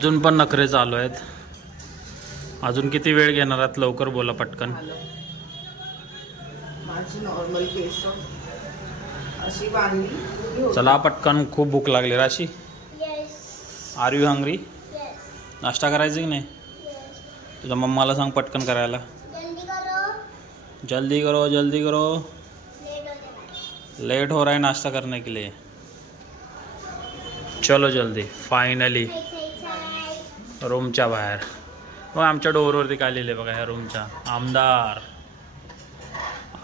अजून पण नखरे चालू आहेत. अजून किती वेळ घेणार आहात? लवकर बोला पटकन. नॉर्मल केस अशी बांधली. की होतं. चला पटकन खूप भूक लागली राशी. Are you hungry. नाश्ता करायचा की नाही? तुझ्या मम्माला सांग पटकन करायला. जल्दी करो. जल्दी करो जल्दी करो. लेट हो रहा है नाश्ता करने के लिए. चलो जल्दी सही रूमच्या बाहेर. मग आमच्या डोअरवरती काय लिहिले बघा ह्या रूमच्या. आमदार.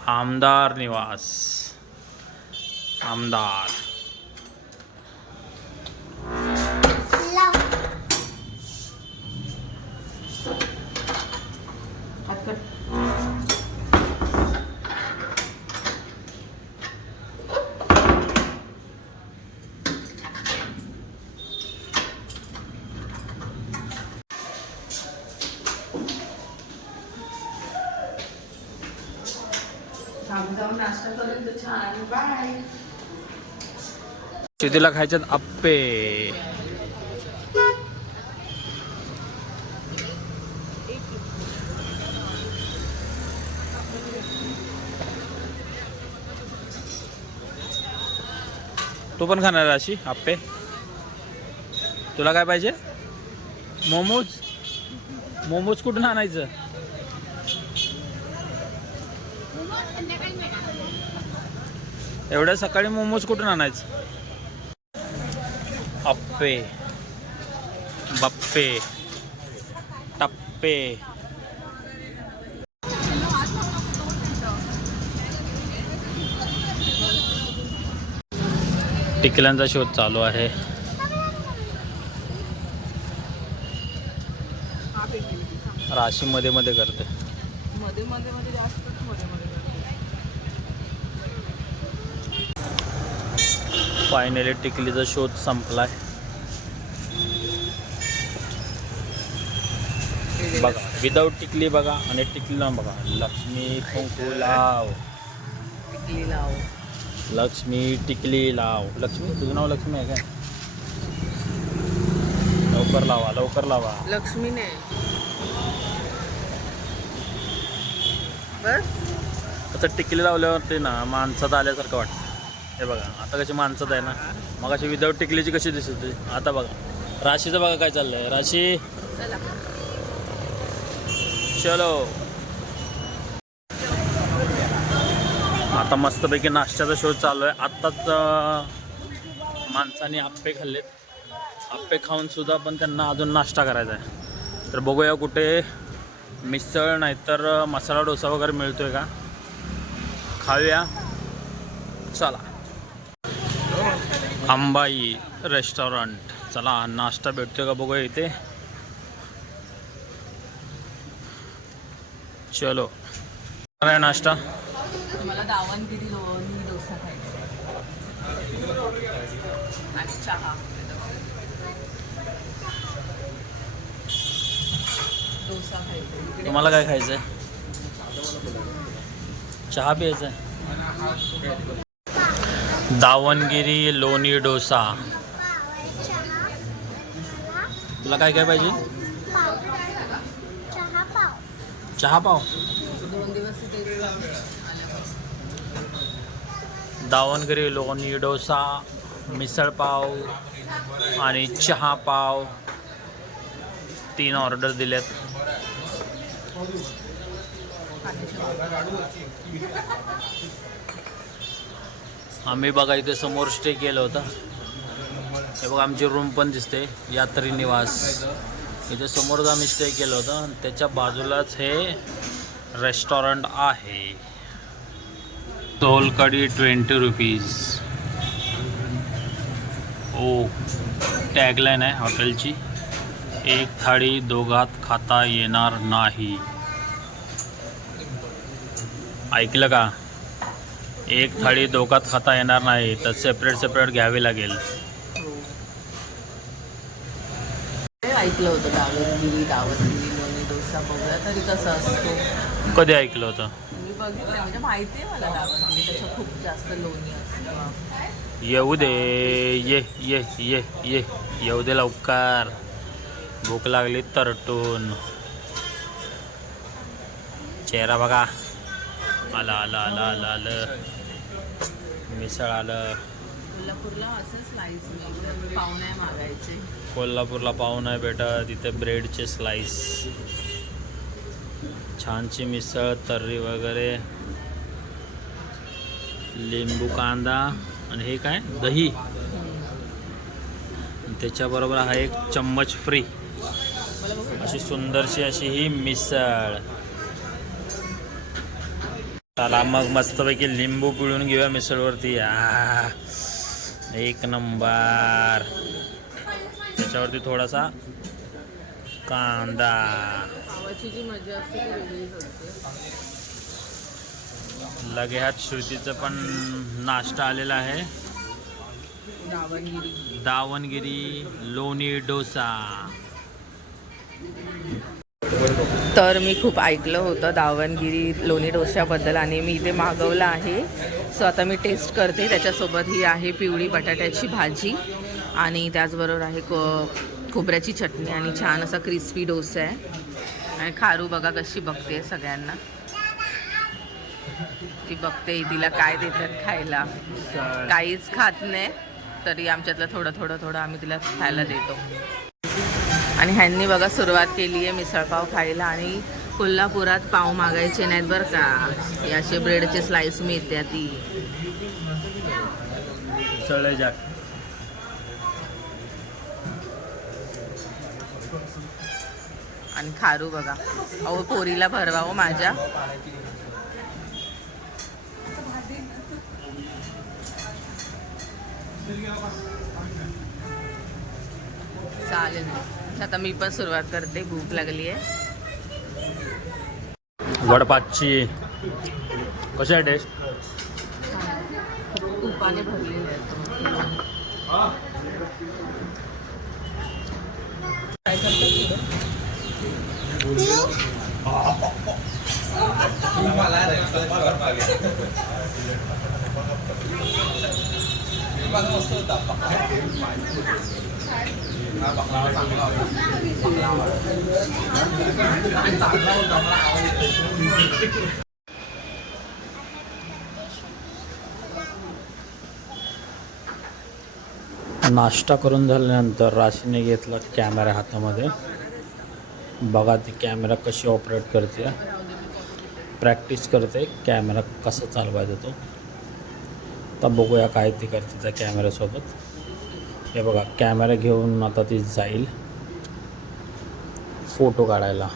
आमदार निवास. आमदार. जाऊन नाश्ता करून तर छान. बाय शेतीला खायच्यात आप्पे. तू पण खाणार अशी आप्पे? तुला काय पाहिजे? मोमोज? मोमोज कुठून आणायचं? एवढ्या सकाळी मोमोज कुठून आणायचं? अप्पे. बप्पे. टप्पे. टिकल्यांचा शोध चालू आहे. राशी मध्ये मध्ये करते. मध्ये मध्ये मध्ये जास्त मध्ये मध्ये करते. फायनली टिकलीचा शोध संपलाय. बघा विदाऊट टिकली बघा आणि टिकली लावून बघा. लक्ष्मी कुंकू लाव. टिकली लाव. लक्ष्मी टिकली लाव. लक्ष्मी तुझं नाव लक्ष्मी आहे काय? लवकर लावा लवकर लावा. लक्ष्मीने. बस. आता टिकली लावल्यावर ते ना माणसात आल्यासारखं वाटतं. हे बघा आता कशी माणसात आहे ना. मग अशी विदाऊट टिकलीची कशी दिसत होती? आता बघा. राशीचं बघा काय चाललंय. राशी? चलो. आता मस्तपैकी नाश्त्याचा शोध चालू आहे. आत्ताच माणसाने आप्पे खाल्लेत. आप्पे खाऊन सुद्धा पण त्यांना अजून नाश्ता करायचा आहे. तर बघूया कुठे मिसळ नाहीतर तर मसाला डोसा वगैरे मिळतोय का? खाऊया. चला. अंबाई रेस्टॉरंट. चला नाश्ता भेटतोय का बघूया इथे? चलो. काय आहे नाश्ता? तुम्हाला काय खायचं आहे. चहा. प्यायचा आहे. दावणगिरी लोणी डोसा. तुला काय काय पाहिजे? चहा पाव. दावणगिरी लोणी डोसा मिसळपाव आणि चहा पाव. तीन ऑर्डर दिल्यात आम्ही बघा इथे समोर स्टे केलं होतं. हे बघा आमची रूम पण दिसते. यात्री निवास. इथे समोरच आम्ही स्टे केलं होतं. आणि त्याच्या बाजूलाच हे रेस्टॉरंट आहे. तोलकडी ट्वेंटी रुपीज ओ टॅगलाईन आहे हॉटेलची एक थाळी दोघात खाता येणार नाही. ऐकलं का? एक थाळी दोघात खाता येणार नाही तर सेपरेट सेपरेट घ्यावी लागेल. ऐकलं होतं दावणगिरी दावणगिरी लोणी डोसा बघूया तरी कसं असतो? कधी ऐकलं होतं? मी बघितलं म्हणजे माहिती आहे मला दावणगिरी त्याचं खूप जास्त लोणी असतं. येऊ दे ये ये ये ये येऊ दे लवकर. भूक लागली तरटून. चेहरा बघा. आलं आलं आलं आलं आलं. मिसळ आलं. कोल्हापूरला असं स्लाइस मागायचे. कोल्हापूरला पाव नाही भेटत. तिथे ब्रेडचे स्लाइस छानची मिसळ तर्री वगैरे. लिंबू कांदा आणि हे काय? दही. त्याच्याबरोबर हा एक चम्मच फ्री अशी सुंदरशी अशी ही मिसळ. चला मग मस्तपैकी लिंबू पिळून घेऊया मिसळवरती. एक नंबर. त्याच्यावरती थोडासा कांदा. लगे ह्यात श्रुतीचं पण नाश्ता आलेला आहे. दावणगिरी. दावणगिरी लोणी डोसा. तर मी खूप ऐकलं होतं दावणगिरी लोणी डोश्याबद्दल आणि मी इथे मागवलं आहे. सो आता मी टेस्ट करते. त्याच्यासोबत ही आहे पिवळी बटाट्याची भाजी आणि त्याचबरोबर आहे को खोबऱ्याची चटणी आणि छान असा क्रिस्पी डोसा आहे. आणि खारू बघा कशी बघते सगळ्यांना. ती बघते तिला काय देतात खायला. काहीच खात नाही तरी आमच्यातलं थोडं थोडं थोडं आम्ही तिला खायला देतो. आणि ह्यांनी बघा सुरुवात केली आहे मिसळपाव खायला आणि कोल्हापुरात पाव मागायचे नाहीत बरं का. असे ब्रेडचे स्लाइस मिळते ती. आणि खारू बघा. अहो पोरीला भरवा हो माझ्या. चालेल. आता मी पण सुरुवात करते भूक लागली आहे. वडपाची. कशी आहे टेस्ट तुपाने भरलेले करतात नाश्ता करून झाल्यानंतर राशीने घेतला कॅमेरा हातामध्ये. बघा ती कॅमेरा कशी ऑपरेट करते. प्रॅक्टिस करते. कॅमेरा कसा चालवायचा तो. आता बघूया काय ती करते त्या कॅमेऱ्यासोबत हे बघा कॅमेरा घेऊन आता ती जाईल. फोटो काढायला.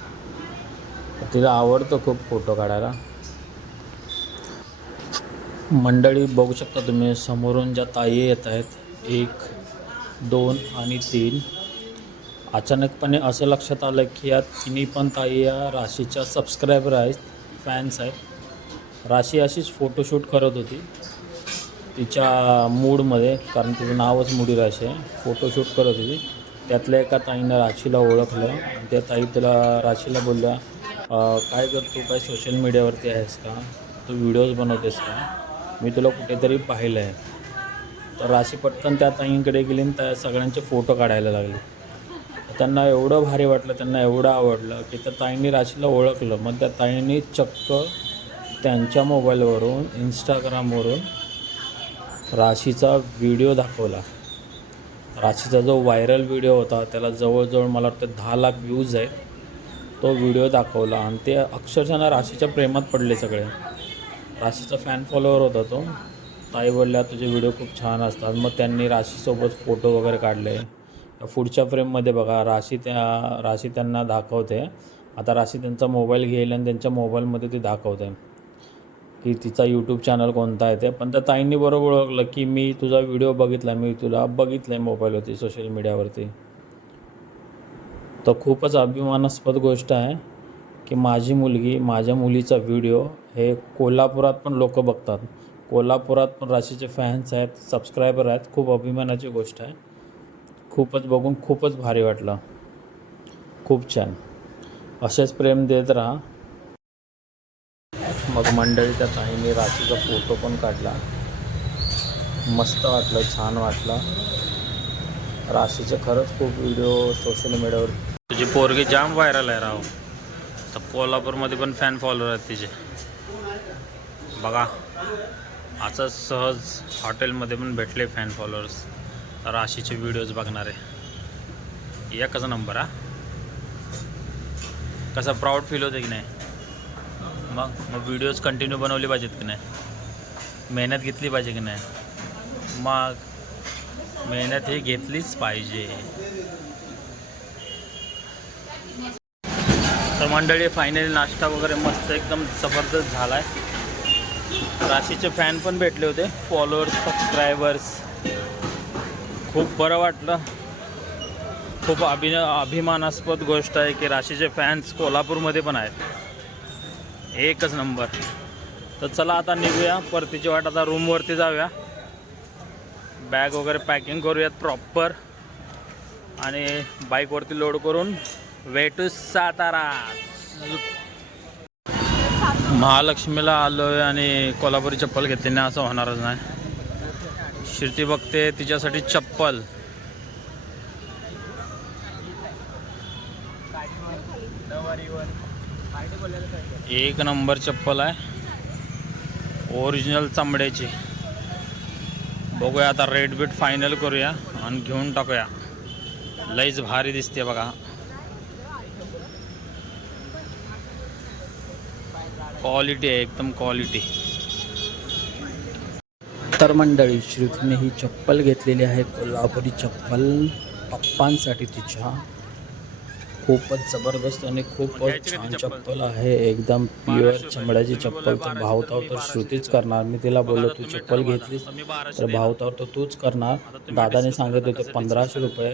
तिला आवडतं खूप फोटो काढायला. मंडळी बघू शकता तुम्ही समोरून ज्या ताई येत आहेत एक दोन आणि तीन. अचानकपणे असं लक्षात आलं की या तिन्ही पण ताई या राशीच्या सबस्क्रायबर आहेत फॅन्स आहेत. राशी अशीच फोटोशूट करत होती. तिच्या मूडमध्ये कारण तिचं नावच मुडी राशी आहे फोटोशूट करत होती. त्यातल्या एका ताईनं राशीला ओळखलं. त्या ताई तिला राशीला बोलल्या काय करतो काय सोशल मीडियावरती आहेस का? तू व्हिडिओज बनवतेस का? मी तुला कुठेतरी पाहिलं आहे तर राशी पटकन त्या ताईंकडे गेली आणि त्या सगळ्यांचे फोटो काढायला लागले. त्यांना एवढं भारी वाटलं त्यांना एवढं आवडलं की त्या ताईंनी राशीला ओळखलं. मग त्या ताईंनी चक्क त्यांच्या मोबाईलवरून इंस्टाग्रामवरून राशीचा व्हिडिओ दाखवला. राशीचा जो व्हायरल व्हिडिओ होता त्याला जवळजवळ मला वाटतं दहा लाख व्ह्यूज आहे. तो व्हिडिओ दाखवला आणि ते अक्षरशः ना राशीच्या प्रेमात पडले सगळे. राशीचा फॅन फॉलोअर होता तो. ताई बोलल्या तुझे व्हिडिओ खूप छान असतात. मग त्यांनी राशीसोबत फोटो वगैरे काढले. पुढच्या फ्रेममध्ये बघा राशी त्या राशी त्यांना दाखवते. आता राशी त्यांचा मोबाईल घेईल आणि त्यांच्या मोबाईलमध्ये ती दाखवते. की तिचा यूट्यूब चॅनल कोणता आहे ते. पण त्या ताईंनी बरोबर ओळखलं की मी तुझा व्हिडिओ बघितला मी तुला बघितलं आहे मोबाईलवरती सोशल मीडियावरती तर खूपच अभिमानास्पद गोष्ट आहे की माझी मुलगी माझ्या मुलीचा व्हिडिओ हे कोल्हापुरात पण लोक बघतात. कोल्हापुरात पण राशीचे फॅन्स आहेत सबस्क्रायबर आहेत खूप अभिमानाची गोष्ट आहे. खूपच बघून खूपच भारी वाटलं. खूप छान. असेच प्रेम देत राहा. मग मंडळी त्या ताईंनी राशीचा फोटो पण काढला. मस्त वाटलं छान वाटलं. राशीचे खरंच खूप व्हिडिओ सोशल मीडियावर तुझी पोरगी जाम व्हायरल आहे राव. तर कोल्हापूरमध्ये पण फॅन फॉलोअर आहेत तिचे. बघा असंच सहज हॉटेलमध्ये पण भेटले फॅन फॉलोअर्स राशीचे व्हिडिओज बघणारे. एकच नंबर हा. कसा प्राऊड फील होते की नाही? मग मग व्हिडिओज कंटिन्यू बनवले पाहिजेत की नाही? मेहनत घेतली पाहिजे की नाही? मग मेहनत ही घेतलीच पाहिजे. तर मंडळी फायनली नाश्ता वगैरे मस्त एकदम जबरदस्त झाला आहे राशीचे फॅन पण भेटले होते. फॉलोअर्स सबस्क्रायबर्स खूप बरं वाटलं. खूप अभिन अभिमानास्पद गोष्ट आहे की राशीचे फॅन्स कोल्हापूरमध्ये पण आहेत. एकच नंबर. तर चला आता निघूया. परतीची वाट आता रूमवरती जाऊया. बॅग वगैरे पॅकिंग करूयात प्रॉपर आणि बाईकवरती लोड करून वेटू सातारा. महालक्ष्मीला आलो आहे आणि कोल्हापुरी चप्पल घेतली. नाही असं होणारच नाही. शिर्ती बघते तिच्यासाठी चप्पल. एक नंबर चप्पल आहे. ओरिजिनल चांबड्याची बघूया आता रेट बीट फायनल करूया आणि घेऊन टाकूया. लईच भारी दिसते बघा. क्वालिटी आहे एकदम क्वालिटी तर मंडळी श्रुतीने ही चप्पल घेतलेली आहे कोल्हापुरी चप्पल पप्पांसाठी तिच्या. खूपच ज़बरदस्त ती छान चप्पल? आहे. एकदम प्युअर चमड्याची चप्पल. तर भावताव तर श्रुतीच करणार. मी तिला बोललो, तू चप्पल घेतलीस तर. भावताव तर तूच करणार. दादाने सांगितले होते, पंधराशे रुपये.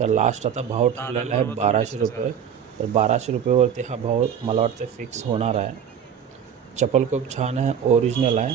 तर लास्ट आता भाव ठरलेला आहे बाराशे रुपये. तर बाराशे रुपयेवरती हा भाव मला फिक्स होणार आहे. चप्पल खूप छान आहे ओरिजिनल आहे.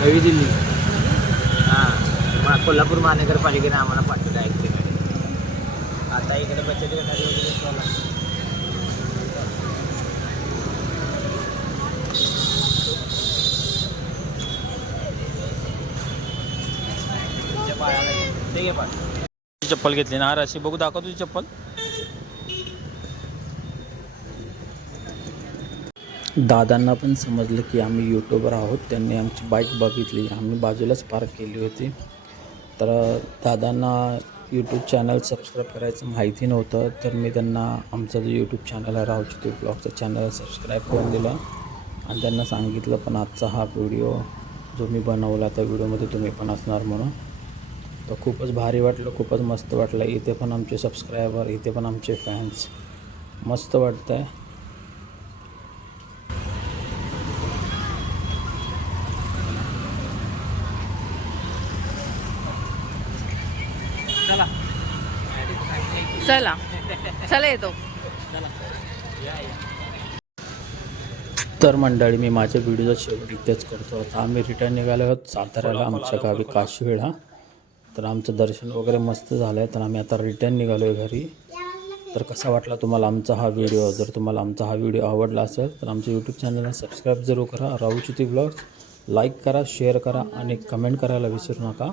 नवी दिल्ली. हां मग कोल्हापूर महानगरपालिकेने आम्हाला पाठवलं आहे तिकडे. आता इकडे बचत गटारी वगैरे चप्पल घेतली ना अशी. बघू दाखव तुझी चप्पल. दादांना पण समजलं की आम्ही यूट्यूबर आहोत. त्यांनी आमची बाईक बघितली. आम्ही बाजूलाच पार्क केली होती. तर दादांना यूट्यूब चॅनल सबस्क्राईब करायचं माहिती नव्हतं. तर मी त्यांना आमचा जो यूट्यूब चॅनल आहे ते ब्लॉगचा चॅनल सबस्क्राईब करून दिला. आणि त्यांना सांगितलं पण आजचा हा व्हिडिओ जो मी बनवला त्या व्हिडिओमध्ये तुम्ही पण असणार म्हणून. तर खूपच भारी वाटलं खूपच मस्त वाटलं. इथे पण आमचे सबस्क्रायबर इथे पण आमचे फॅन्स मस्त वाटतं आहे चला चला येतो. तर मंडळी मी माझ्या व्हिडिओचा शेवट इथेच करतो. आता आम्ही रिटर्न निघालो आहोत साताऱ्याला आमच्या गावी काशीवेळा. तर आमचं दर्शन वगैरे मस्त झालं आहे तर आम्ही आता रिटर्न निघालो आहे घरी. तर कसा वाटला तुम्हाला आमचा हा व्हिडिओ? जर तुम्हाला आमचा हा व्हिडिओ आवडला असेल तर आमच्या यूट्यूब चॅनलला सबस्क्राईब जरूर करा. राहुचिती ब्लॉग्स लाईक करा शेअर करा आणि कमेंट करायला विसरू नका.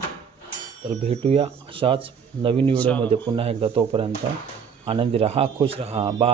तर भेटूया अशाच नवीन व्हिडिओमध्ये पुन्हा एकदा तोपर्यंत. आनंदी रहा खुश रहा बा